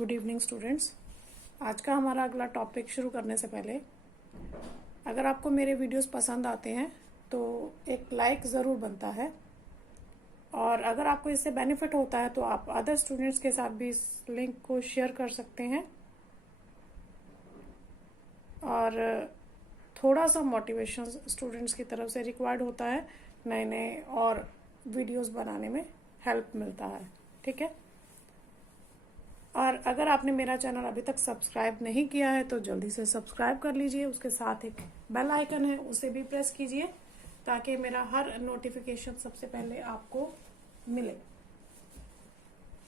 Good evening students. आज का हमारा अगला टॉपिक शुरू करने से पहले अगर आपको मेरे वीडियोस पसंद आते हैं तो एक लाइक ज़रूर बनता है, और अगर आपको इससे बेनिफिट होता है तो आप अदर स्टूडेंट्स के साथ भी इस लिंक को शेयर कर सकते हैं। और थोड़ा सा मोटिवेशन स्टूडेंट्स की तरफ से रिक्वायर्ड होता है, नए नए और वीडियोस बनाने में हेल्प मिलता है। ठीक है, और अगर आपने मेरा चैनल अभी तक सब्सक्राइब नहीं किया है तो जल्दी से सब्सक्राइब कर लीजिए। उसके साथ एक बेल आइकन है, उसे भी प्रेस कीजिए ताकि मेरा हर नोटिफिकेशन सबसे पहले आपको मिले।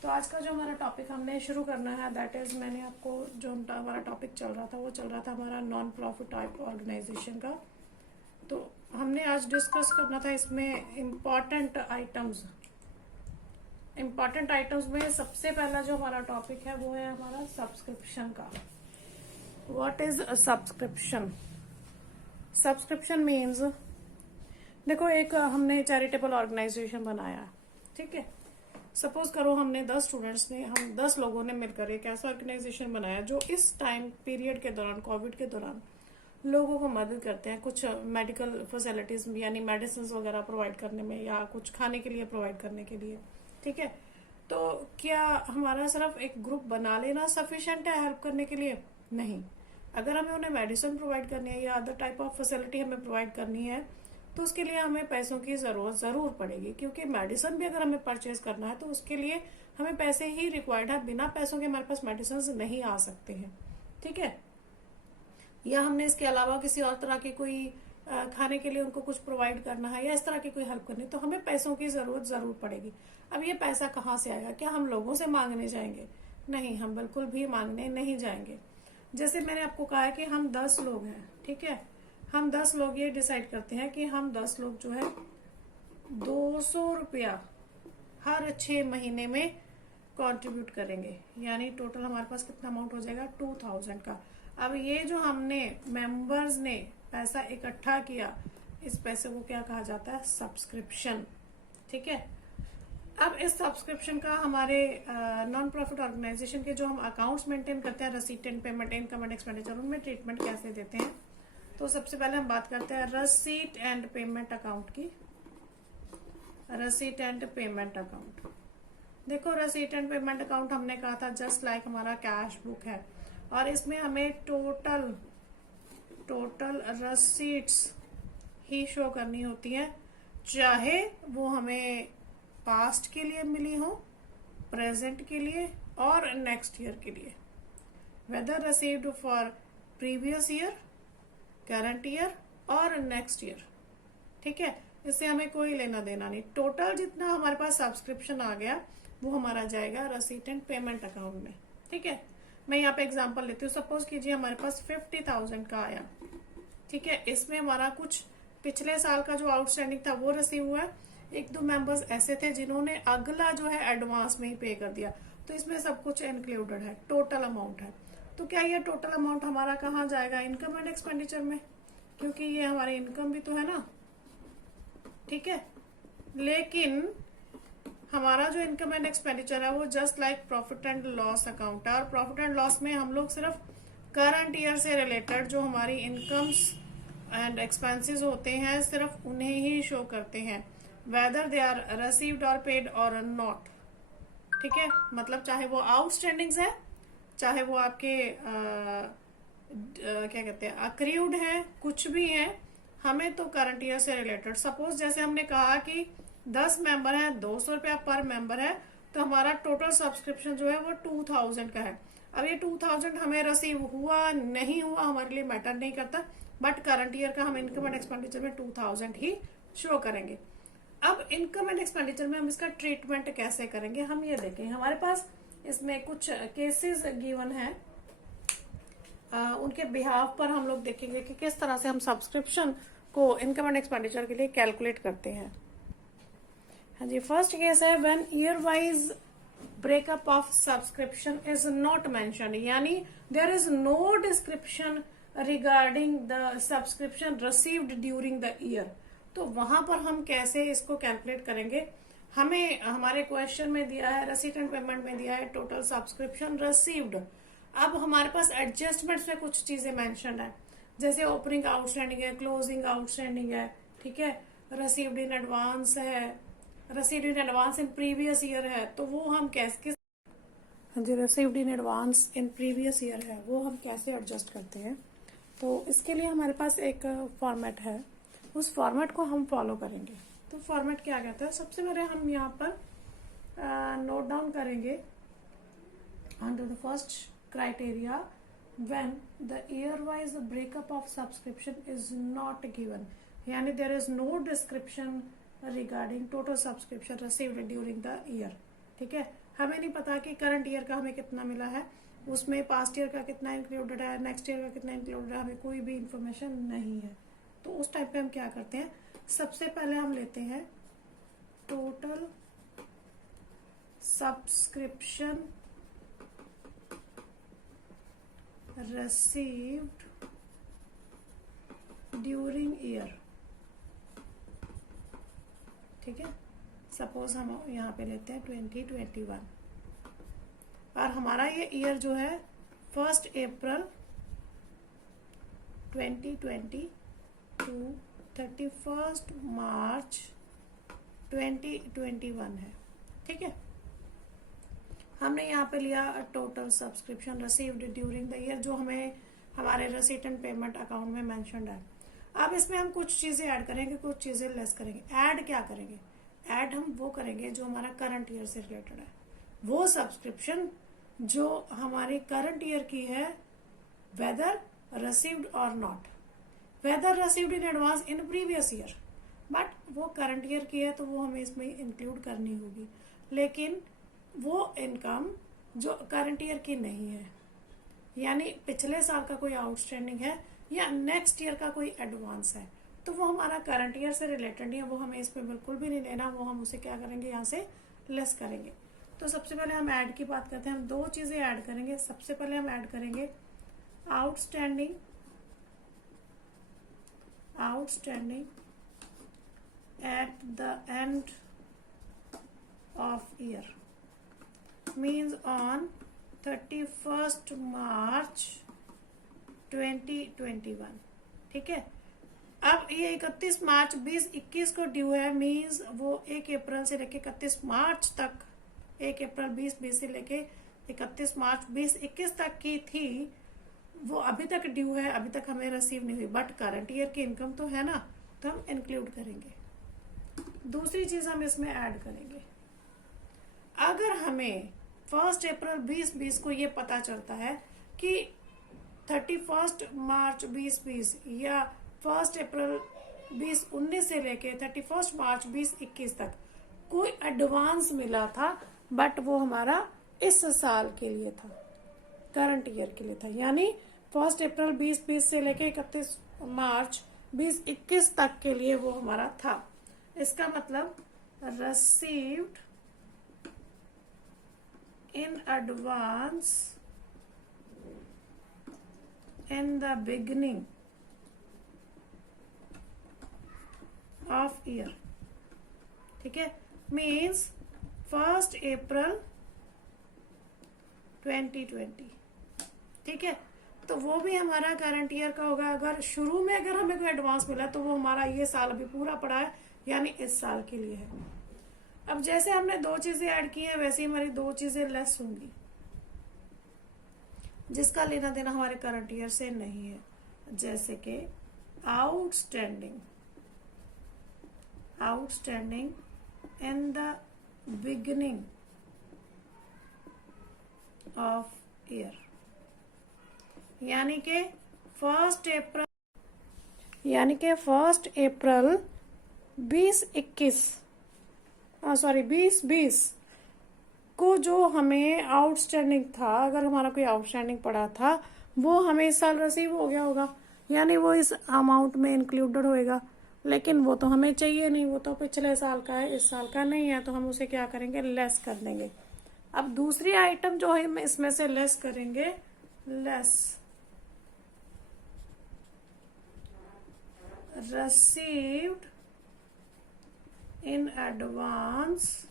तो आज का जो हमारा टॉपिक हमने शुरू करना है, दैट इज, मैंने आपको जो हमारा टॉपिक चल रहा था वो चल रहा था हमारा नॉन प्रॉफिट टाइप ऑर्गेनाइजेशन का। तो हमने आज डिस्कस करना था इसमें इम्पॉर्टेंट आइटम्स में सबसे पहला जो हमारा टॉपिक है वो है हमारा सब्सक्रिप्शन का। What is a subscription? Subscription means, देखो, एक हमने चैरिटेबल ऑर्गेनाइजेशन बनाया, ठीक है। सपोज करो हमने 10 स्टूडेंट्स ने, हम 10 लोगों ने मिलकर एक ऐसा ऑर्गेनाइजेशन बनाया जो इस टाइम पीरियड के दौरान, कोविड के दौरान, लोगों को मदद करते हैं कुछ मेडिकल फैसिलिटीज यानी मेडिसिन वगैरह प्रोवाइड करने में, या कुछ खाने के लिए प्रोवाइड करने के लिए। ठीक है, तो क्या हमारा सिर्फ एक ग्रुप बना लेना सफिशिएंट है हेल्प करने के लिए? नहीं। अगर हमें उन्हें मेडिसिन प्रोवाइड करनी है या अदर टाइप ऑफ फैसिलिटी हमें प्रोवाइड करनी है तो उसके लिए हमें पैसों की जरूरत जरूर पड़ेगी, क्योंकि मेडिसिन भी अगर हमें परचेज करना है तो उसके लिए हमें पैसे ही रिक्वायर्ड है। बिना पैसों के हमारे पास मेडिसिन नहीं आ सकते हैं। ठीक है, या हमने इसके अलावा किसी और तरह की कोई खाने के लिए उनको कुछ प्रोवाइड करना है या इस तरह की कोई हेल्प करनी, तो हमें पैसों की जरूरत जरूर पड़ेगी। अब ये पैसा कहाँ से आएगा? क्या हम लोगों से मांगने जाएंगे? नहीं, हम बिल्कुल भी मांगने नहीं जाएंगे। जैसे मैंने आपको कहा है कि हम 10 लोग हैं, ठीक है। हम 10 लोग ये डिसाइड करते हैं कि हम 10 लोग जो है 200 रुपया हर 6 महीने में कंट्रीब्यूट करेंगे, यानी टोटल हमारे पास कितना अमाउंट हो जाएगा? 2000 का। अब ये जो हमने मेंबर्स ने पैसा इकट्ठा किया, इस पैसे को क्या कहा जाता है? सब्सक्रिप्शन। ठीक है, अब इस सब्सक्रिप्शन का हमारे नॉन प्रॉफिट ऑर्गेनाइजेशन के जो हम अकाउंट्स मेंटेन करते हैं, receipt and payment, income and expenditure, उनमें ट्रीटमेंट कैसे देते हैं। तो सबसे पहले हम बात करते हैं रसीट एंड पेमेंट अकाउंट की। रसीट एंड पेमेंट अकाउंट, देखो, रसीट एंड पेमेंट अकाउंट हमने कहा था जस्ट लाइक हमारा कैश बुक है, और इसमें हमें टोटल रसीट्स ही शो करनी होती है, चाहे वो हमें पास्ट के लिए मिली हो, प्रेजेंट के लिए और नेक्स्ट ईयर के लिए, whether received for previous year, current year और नेक्स्ट ईयर। ठीक है, इससे हमें कोई लेना देना नहीं। टोटल जितना हमारे पास सब्सक्रिप्शन आ गया वो हमारा जाएगा रसीट एंड पेमेंट अकाउंट में। ठीक है, मैं यहाँ पे एग्जांपल लेती हूँ। सपोज कीजिए हमारे पास 50,000 का आया, ठीक है। इसमें हमारा कुछ पिछले साल का जो आउटस्टैंडिंग था वो रिसीव हुआ है। 1-2 मेंबर्स ऐसे थे जिन्होंने अगला जो है एडवांस में ही पे कर दिया, तो इसमें सब कुछ इंक्लूडेड है, टोटल अमाउंट है। तो क्या ये टोटल अमाउंट हमारा कहाँ जाएगा? इनकम एंड एक्सपेंडिचर में, क्योंकि ये हमारी इनकम भी तो है ना। ठीक है, लेकिन हमारा जो इनकम एंड एक्सपेंडिचर है वो just like profit and loss account है, और प्रॉफिट एंड लॉस में हम लोग सिर्फ करंट ईयर से रिलेटेड जो हमारी इनकम्स एंड एक्सपेंसेस होते हैं सिर्फ उन्हें ही शो करते हैं, वेदर दे आर रिसीव्ड और पेड और नॉट। ठीक है, मतलब चाहे वो आउटस्टैंडिंग्स है, चाहे वो आपके क्या कहते हैं अक्रीव्ड है, कुछ भी है, हमें तो करंट ईयर से रिलेटेड। सपोज जैसे हमने कहा कि 10 मेंबर हैं, 200 रुपया पर मेंबर है, तो हमारा टोटल सब्सक्रिप्शन जो है वो 2000 का है। अब ये 2000 हमें रिसीव हुआ नहीं हुआ हमारे लिए मैटर नहीं करता, बट करंट ईयर का हम इनकम एंड एक्सपेंडिचर में 2000 ही शो करेंगे। अब इनकम एंड एक्सपेंडिचर में हम इसका ट्रीटमेंट कैसे करेंगे, हम ये देखें। हमारे पास इसमें कुछ केसेस गिवन है, उनके बिहाफ पर हम लोग देखेंगे कि किस तरह से हम सब्सक्रिप्शन को इनकम एंड एक्सपेंडिचर के लिए कैलकुलेट करते हैं। हाँ जी, फर्स्ट केस है when year wise breakup of subscription is not mentioned, यानी there is no description regarding the subscription received during the year. तो वहां पर हम कैसे इसको कैलकुलेट करेंगे? हमें हमारे क्वेश्चन में दिया है, रिसीट एंड पेमेंट में दिया है टोटल सब्सक्रिप्शन रिसीव्ड। अब हमारे पास एडजस्टमेंट्स में कुछ चीजें मेंशन है, जैसे ओपनिंग आउटस्टैंडिंग है, क्लोजिंग आउटस्टैंडिंग है, ठीक है, रिसीव्ड इन एडवांस है, received in advance in previous year है, तो वो हम कैसे, जो received in advance in previous year है वो हम कैसे एडजस्ट करते हैं। तो इसके लिए हमारे पास एक फॉर्मेट है, उस फॉर्मेट को हम फॉलो करेंगे। तो फॉर्मेट क्या कहता है, सबसे पहले हम यहाँ पर नोट डाउन करेंगे under the first criteria when the year wise breakup of subscription is not given, यानी there is no description regarding total subscription received during the year। ठीक है, हमें नहीं पता कि करंट ईयर का हमें कितना मिला है, उसमें पास्ट ईयर का कितना इंक्लूडेड है, नेक्स्ट ईयर का कितना इंक्लूडेड है, हमें कोई भी इंफॉर्मेशन नहीं है। तो उस टाइप पे हम क्या करते हैं, सबसे पहले हम लेते हैं total subscription received during year। ठीक है, सपोज हम यहाँ पे लेते हैं 2021 और हमारा ये ईयर जो है 1 अप्रैल 2020 टू 31 मार्च 2021 है। ठीक है, हमने यहाँ पे लिया total subscription received during the year, जो हमें हमारे रिसीट एंड पेमेंट अकाउंट में मेंशन्ड है। अब इसमें हम कुछ चीजें ऐड करेंगे, कुछ चीजें लेस करेंगे। ऐड क्या करेंगे, ऐड हम वो करेंगे जो हमारा करंट ईयर से रिलेटेड है, वो सब्सक्रिप्शन जो हमारी करंट ईयर की है, वेदर रिसीव्ड और not, whether received in advance in previous year, but वो करंट ईयर की है तो वो हमें इसमें इंक्लूड करनी होगी। लेकिन वो इनकम जो करंट ईयर की नहीं है, यानी पिछले साल का कोई आउटस्टैंडिंग है या नेक्स्ट ईयर का कोई एडवांस है, तो वो हमारा करंट ईयर से रिलेटेड नहीं है, वो हमें इसमें बिल्कुल भी नहीं लेना, वो हम उसे क्या करेंगे, यहाँ से लेस करेंगे। तो सबसे पहले हम ऐड की बात करते हैं, हम दो चीजें ऐड करेंगे। सबसे पहले हम ऐड करेंगे outstanding at the end of year, means on 31st March 2021। ठीक है, अब ये 31 मार्च 2021 को ड्यू है, मीन्स वो 1 अप्रैल से लेके 31 मार्च तक, 1 अप्रैल 2020 से लेके 31 मार्च 2021 तक की थी, वो अभी तक ड्यू है, अभी तक हमें रिसीव नहीं हुई, बट करंट ईयर की इनकम तो है ना, तो हम इंक्लूड करेंगे। दूसरी चीज हम इसमें ऐड करेंगे, अगर हमें 1 अप्रैल 2020 को ये पता चलता है कि 31 मार्च 2020 या 1 अप्रैल 2019 से लेके 31 मार्च 2021 तक कोई एडवांस मिला था, बट वो हमारा इस साल के लिए था, करंट ईयर के लिए था, यानी 1 अप्रैल 2020 से लेके 31 मार्च 2021 तक के लिए वो हमारा था। इसका मतलब received in advance in the beginning of year। ठीक है, मीन्स 1 अप्रैल 2020। ठीक है, तो वो भी हमारा करंट ईयर का होगा। अगर शुरू में अगर हमें कोई एडवांस मिला तो वो हमारा ये साल अभी पूरा पड़ा है, यानी इस साल के लिए है। अब जैसे हमने दो चीजें ऐड की है, वैसे ही हमारी दो चीजें लेस होंगी, जिसका लेना देना हमारे करंट ईयर से नहीं है, जैसे कि outstanding in the beginning of year, यानी कि 1 अप्रैल 2020 को जो हमें आउटस्टैंडिंग था, अगर हमारा कोई आउटस्टैंडिंग पड़ा था, वो हमें इस साल रिसीव हो गया होगा, यानी वो इस अमाउंट में इंक्लूडेड होएगा। लेकिन वो तो हमें चाहिए नहीं, वो तो पिछले साल का है, इस साल का नहीं है, तो हम उसे क्या करेंगे, लेस कर देंगे। अब दूसरी आइटम जो है हम इसमें से लेस करेंगे, less received in advance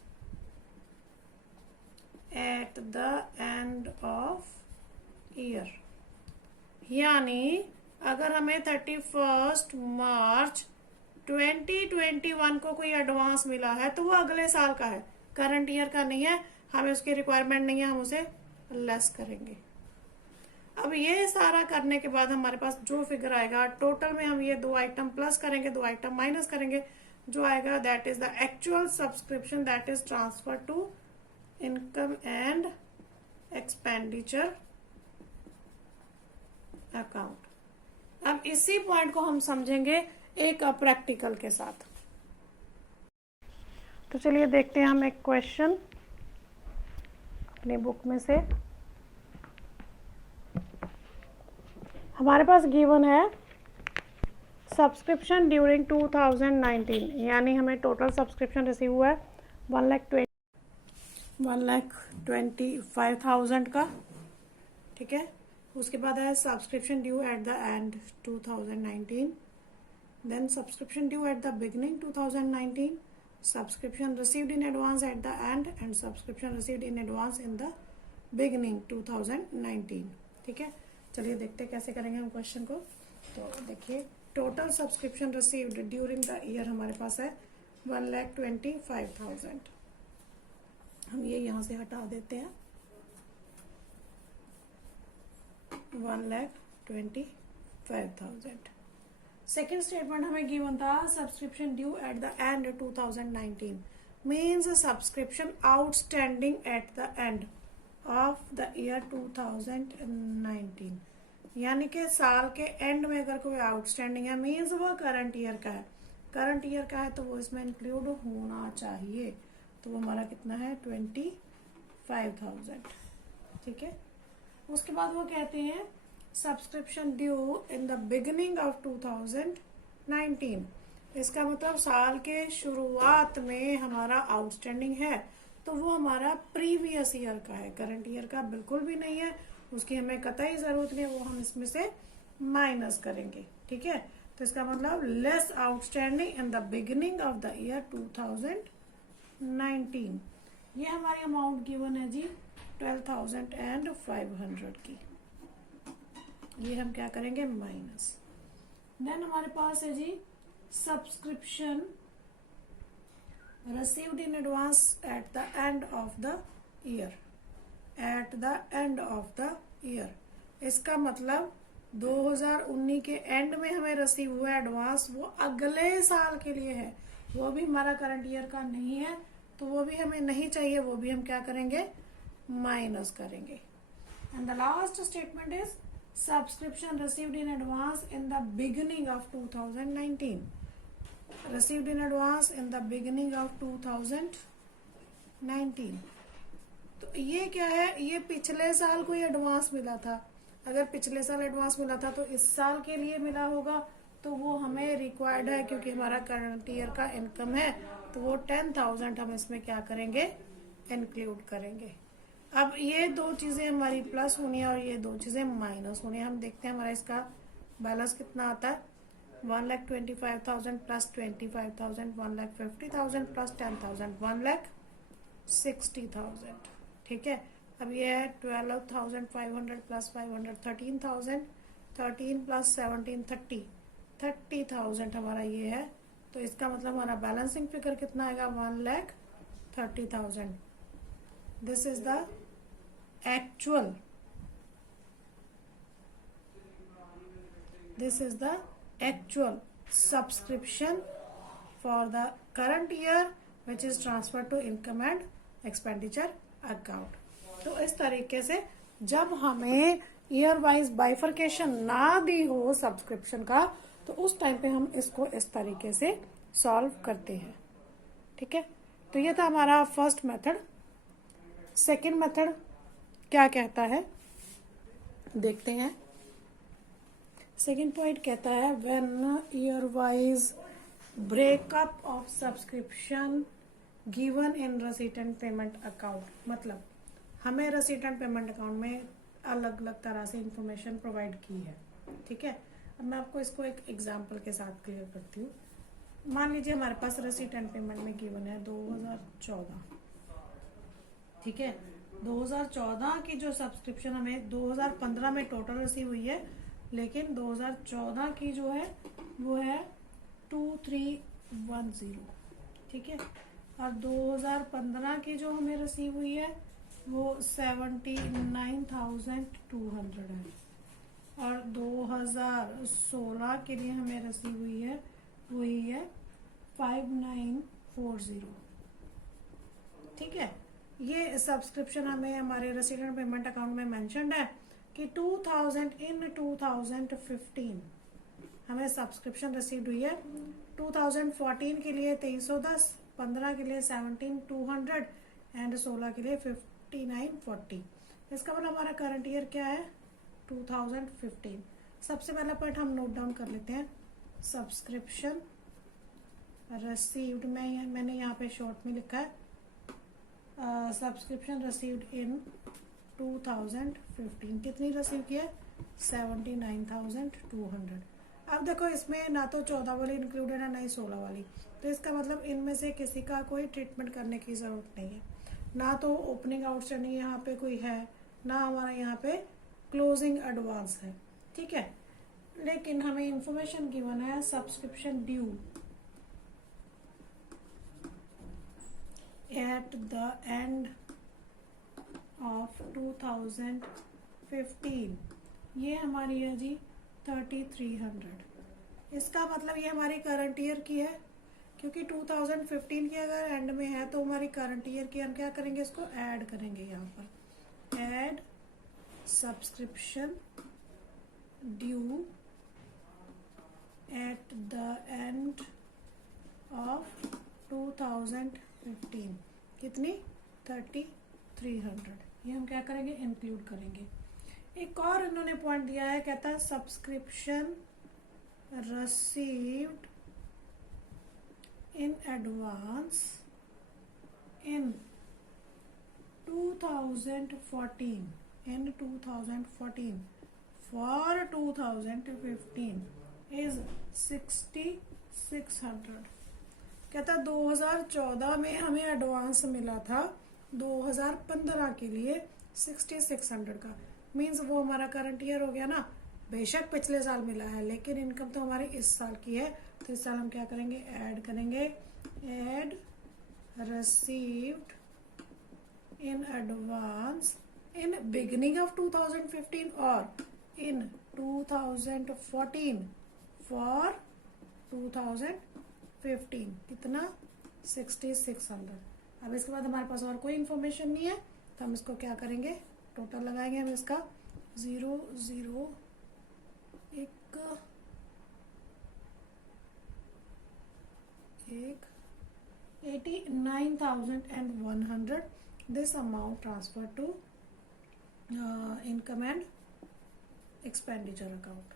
eight the end of year. यानी अगर हमें 31 मार्च 2021 को कोई एडवांस मिला है तो वो अगले साल का है, करंट ईयर का नहीं है, हमें उसकी रिक्वायरमेंट नहीं है, हम उसे लेस करेंगे। अब ये सारा करने के बाद हमारे पास जो फिगर आएगा, टोटल में हम ये 2 आइटम प्लस करेंगे, 2 आइटम माइनस करेंगे, जो आएगा that is the actual subscription that is transfer to income and expenditure account. अब इसी पॉइंट को हम समझेंगे एक प्रैक्टिकल के साथ। तो चलिए देखते हैं हम एक क्वेश्चन अपनी बुक में से। हमारे पास गिवन है सब्सक्रिप्शन ड्यूरिंग 2019, यानी हमें टोटल सब्सक्रिप्शन रिसीव हुआ है 1,25,000 का, ठीक है। उसके बाद है subscription due at the end 2019, then subscription due at the beginning 2019, subscription received in advance at the end and subscription received in advance in the beginning 2019, ठीक है। चलिए देखते हैं कैसे करेंगे हम क्वेश्चन को। तो देखिए, total subscription received during the year हमारे पास है 1,25,000। हम ये यहाँ से हटा देते हैं, 1,25,000। सेकेंड स्टेटमेंट हमें गिवन था subscription due at the end 2019 means subscription outstanding at the end of the year 2019, यानी कि साल के एंड में अगर कोई आउटस्टैंडिंग है मीन्स वो करंट ईयर का है, करंट ईयर का है तो वो इसमें इंक्लूड होना चाहिए। तो वो हमारा कितना है 25,000, ठीक है। उसके बाद वो कहते हैं subscription due in the beginning of 2019, इसका मतलब साल के शुरुआत में हमारा आउटस्टैंडिंग है तो वो हमारा प्रीवियस ईयर का है, करंट ईयर का बिल्कुल भी नहीं है, उसकी हमें कतई जरूरत नहीं है, वो हम इसमें से माइनस करेंगे, ठीक है। तो इसका मतलब less outstanding in the beginning of the year 2019। ये हमारी अमाउंट गिवन है जी 12,500 की, ये हम क्या करेंगे माइनस। देन हमारे पास है जी subscription received in advance at the end of the year, at the end of the year, इसका मतलब 2019 के एंड में हमें रिसीव हुआ एडवांस, वो अगले साल के लिए है, वो भी हमारा करंट ईयर का नहीं है, तो वो भी हमें नहीं चाहिए, वो भी हम क्या करेंगे माइनस करेंगे। And the last statement is subscription received in advance in the beginning of 2019, received in advance in the beginning of 2019। तो ये क्या है, ये पिछले साल कोई एडवांस मिला था, अगर पिछले साल एडवांस मिला था तो इस साल के लिए मिला होगा, तो वो हमें रिक्वायर्ड है क्योंकि हमारा करंट ईयर का इनकम है, तो वो 10,000 हम इसमें क्या करेंगे इंक्लूड करेंगे। अब ये दो चीजें हमारी प्लस होनी है और ये दो चीजें माइनस होनी है। हम देखते हैं हमारा इसका बैलेंस कितना आता है, 1,25,000 प्लस 25,000, 1,50,000 प्लस 10,000, 1,60,000, ठीक है। अब ये है 12,500 प्लस 500, 13,000, 13 प्लस 17, 30,000 हमारा ये है। तो इसका मतलब हमारा बैलेंसिंग फिगर कितना आएगा 1,30,000। This is the actual, this is the actual subscription for the current year which is transferred to income and expenditure account। तो इस तरीके से जब हमें ईयर वाइज बाइफर्केशन ना दी हो सब्सक्रिप्शन का, तो उस टाइम पे हम इसको इस तरीके से सॉल्व करते हैं, ठीक है। तो ये था हमारा फर्स्ट मेथड। सेकेंड मेथड क्या कहता है देखते हैं। सेकेंड पॉइंट कहता है when year wise breakup of subscription given in receipt and payment account, मतलब हमें रिसीट एंड पेमेंट अकाउंट में अलग अलग तरह से इंफॉर्मेशन प्रोवाइड की है, ठीक है। अब मैं आपको इसको एक एग्जांपल के साथ क्लियर करती हूँ। मान लीजिए हमारे पास रिसीट एंड पेमेंट में गिवन है 2014, ठीक है। 2014 की जो सब्सक्रिप्शन हमें 2015 में टोटल रिसीव हुई है, लेकिन 2014 की जो है वो है 2310, ठीक है। और 2015 की जो हमें रिसीव हुई है वो 79,200 है। और 2016 के लिए हमें रिसीव हुई है वही है 5940, ठीक है। ये सब्सक्रिप्शन हमें हमारे रेसिट एंड पेमेंट अकाउंट में मेंशन्ड है कि 2015 हमें सब्सक्रिप्शन रिसीव हुई है। 2014 के लिए 2310, 15 के लिए 17,200 एंड 16 के लिए 5940। इसका मतलब हमारा करंट ईयर क्या है 2015। सबसे पहला पॉइंट हम नोट डाउन कर लेते हैं, सब्सक्रिप्शन रिसीव्ड में मैंने यहाँ पे शॉर्ट में लिखा है सब्सक्रिप्शन रिसीव्ड इन 2015। कितनी रिसीव की है 79,200। अब देखो इसमें ना तो 14 वाली इंक्लूडेड है ना ही 16 वाली, तो इसका मतलब इनमें से किसी का कोई ट्रीटमेंट करने की ज़रूरत नहीं है। ना तो ओपनिंग आउटस्टैंडिंग यहाँ पे कोई है, ना हमारा यहाँ पे क्लोजिंग एडवांस है, ठीक है। लेकिन हमें इंफॉर्मेशन गिवन है subscription due at the end of 2015, ये हमारी है जी 3300। इसका मतलब ये हमारी करंट ईयर की है, क्योंकि 2015 की अगर एंड में है तो हमारी करंट ईयर की हम क्या करेंगे, इसको ऐड करेंगे यहाँ पर, add subscription due at the end of 2015, कितनी 3300, ये हम क्या करेंगे इंक्लूड करेंगे। एक और इन्होंने पॉइंट दिया है, कहता है subscription received in advance in 2014 for 2015 is 6600। कहता 2014 में हमें एडवांस मिला था 2015 के लिए 6600 का, मीन्स वो हमारा करंट ईयर हो गया ना। बेशक पिछले साल मिला है लेकिन इनकम तो हमारी इस साल की है, तो इस साल हम क्या करेंगे ऐड करेंगे, add received in advance in beginning of 2015 और इन 2014 फॉर 2015, कितना 6600। अब इसके बाद हमारे पास और कोई इंफॉर्मेशन नहीं है, तो हम इसको क्या करेंगे टोटल लगाएंगे हम इसका 0 0 1 89,100 this amount transferred to income and expenditure account,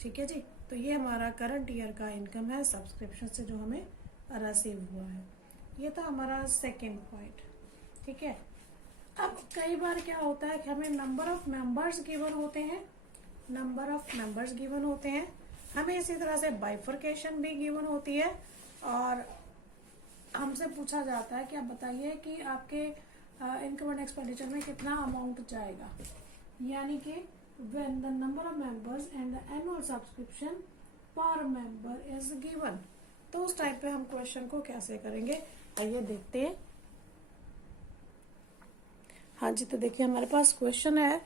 ठीक है जी। तो ये हमारा करंट ईयर का इनकम है सब्सक्रिप्शन से जो हमें रिसीव हुआ है। ये था हमारा सेकेंड पॉइंट, ठीक है। अब कई बार क्या होता है कि हमें नंबर ऑफ मेंबर्स गिवन होते हैं, हमें इसी तरह से बाइफरकेशन भी गिवन होती है, और हमसे पूछा जाता है कि आप बताइए कि आपके इनकम एंड एक्सपेंडिचर में कितना अमाउंट जाएगा, यानी कि when the number of members and the annual subscription पर मेंबर इज गिवन, तो उस टाइप पे हम क्वेश्चन को कैसे करेंगे आइए देखते हैं। हाँ जी, तो देखिए हमारे पास क्वेश्चन है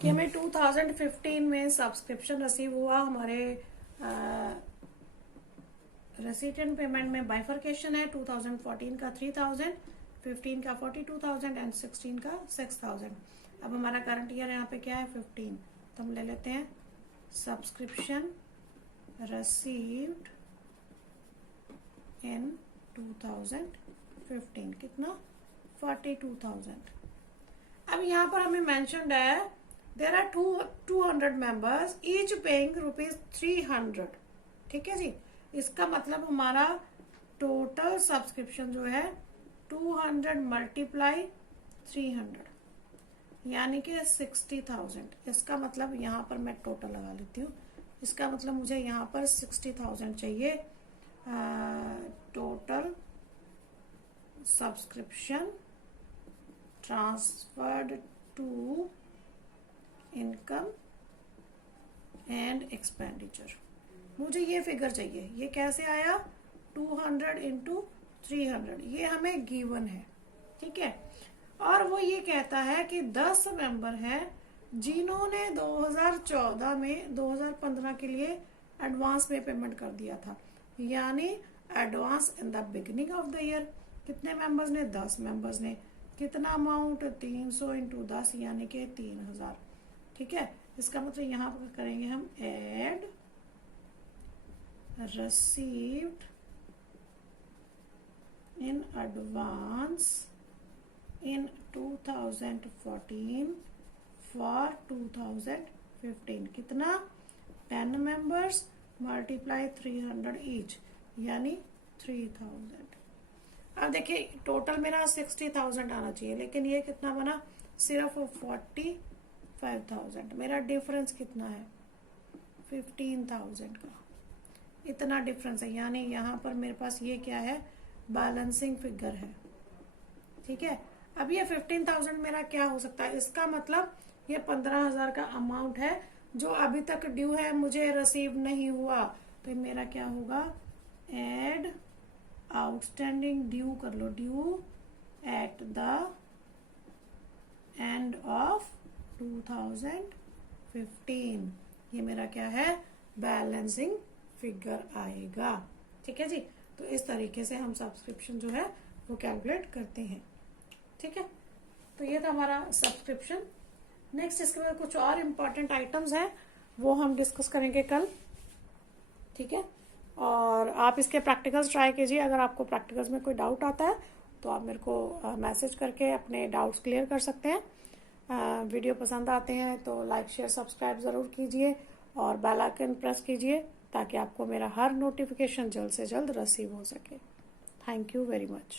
कि हमें 2015 में सब्सक्रिप्शन रिसीव हुआ, हमारे रेसिट एंड पेमेंट में बाइफरकेशन है, 2014 का 3000, 15 का 42,000 एंड 16 का 6,000। अब हमारा करंट ईयर यहाँ पे क्या है 15, तो हम ले लेते हैं सब्सक्रिप्शन रिसीव्ड इन 2015, कितना 42,000। अब यहाँ पर हमें मेंशन्ड है there are 200 members each paying ₹300, ठीक है जी। इसका मतलब हमारा टोटल सब्सक्रिप्शन जो है 200 मल्टीप्लाई 300 यानी कि 60,000। इसका मतलब यहाँ पर मैं टोटल लगा लेती हूँ, इसका मतलब मुझे यहाँ पर 60,000 चाहिए total subscription transferred to income and expenditure. मुझे ये फिगर चाहिए, ये कैसे आया 200 इंटू 300, ये हमें गिवन है, ठीक है। और वो ये कहता है कि 10 मेंबर हैं जिन्होंने 2014 में 2015 के लिए एडवांस में पेमेंट कर दिया था, यानी advance in the beginning of the year. कितने मेंबर्स ने? 10 मेंबर्स ने। कितना अमाउंट? 300 इंटू 10 यानी कि 3000, ठीक है। इसका मतलब यहाँ पर करेंगे हम add received in advance in 2014 for 2015। कितना? 10 members मल्टीप्लाई 300 ईच यानी 3000। अब देखिए टोटल मेरा 60,000 आना चाहिए, लेकिन ये कितना बना? सिर्फ 45,000। मेरा डिफरेंस कितना है? 15,000 का। इतना डिफरेंस है, यानी यहाँ पर मेरे पास ये क्या है? बैलेंसिंग फिगर है, ठीक है। अब ये 15,000 मेरा क्या हो सकता है? इसका मतलब ये 15,000 का अमाउंट है जो अभी तक ड्यू है, मुझे रिसीव नहीं हुआ। तो मेरा क्या होगा? एड आउटस्टैंडिंग ड्यू कर लो, due at the end of 2015। ये मेरा क्या है? बैलेंसिंग फिगर आएगा, ठीक है जी। तो इस तरीके से हम सब्सक्रिप्शन जो है वो कैलकुलेट करते हैं, ठीक है। तो ये था हमारा सब्सक्रिप्शन। नेक्स्ट इसके बाद कुछ और इम्पोर्टेंट आइटम्स हैं, वो हम डिस्कस करेंगे कल, ठीक है। और आप इसके प्रैक्टिकल्स ट्राई कीजिए। अगर आपको प्रैक्टिकल्स में कोई डाउट आता है तो आप मेरे को मैसेज करके अपने डाउट्स क्लियर कर सकते हैं। वीडियो पसंद आते हैं तो लाइक शेयर सब्सक्राइब ज़रूर कीजिए और बेल आइकन प्रेस कीजिए ताकि आपको मेरा हर नोटिफिकेशन जल्द से जल्द रिसीव हो सके। Thank you very much.